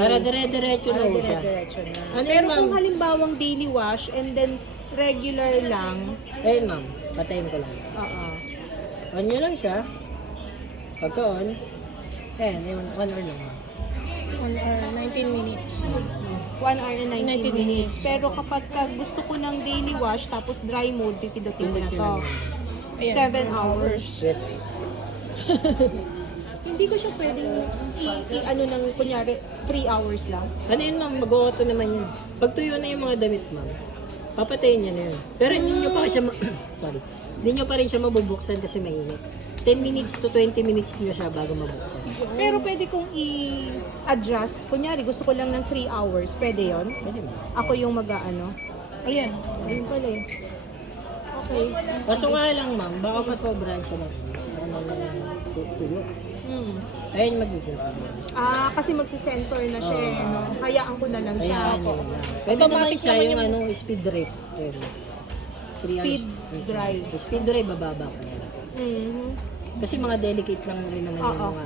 Para dire-diretso na Para ho siya. dire-diretso na. Ano yun, Pero ma'am? kung halimbawang daily wash and then regular lang, Ayun ma'am, patayin ko lang. oo. On nyo lang siya. Pagka on, ayan, 1 hour lang ma'am. 1 hour, 19 minutes. 1 hour and 19 19 minutes. minutes. Pero kapag gusto ko ng daily wash tapos dry mode, pipindutin ko na Pindot to. nyo lang. Ayan, 7 hours. Yes. Hindi ko siya pwedeng ano ng kunyari 3 hours lang. Ano yun ma'am, mag-auto naman yun. Pag tuyo na yung mga damit ma'am, papatayin niya na yun. Pero hindi nyo pa siya, sorry, hindi nyo pa rin siya mabubuksan kasi mainit. 10 minutes to 20 minutes nyo siya bago mabuksan. Pero pwede kong i-adjust. Kunyari, gusto ko lang ng 3 hours. Pwede yon? Pwede ma'am. Ako yung mag-ano. Ayan. Ayun pala eh. Okay. Kaso nga lang ma'am, baka masobrahan siya ma'am. Ano tuyo. Hmm. Ayun magiging problem. Kasi magsisensor na siya eh. No? Hayaan ko na lang siya. Ayan, Ako. yun lang. Pwede naman Automatic siya naman yung yung- speed rate. Pwede. 3 Speed hours. drive. Speed drive, bababa pa yan. Mhm. Kasi mga delicate lang rin naman yung Oo. mga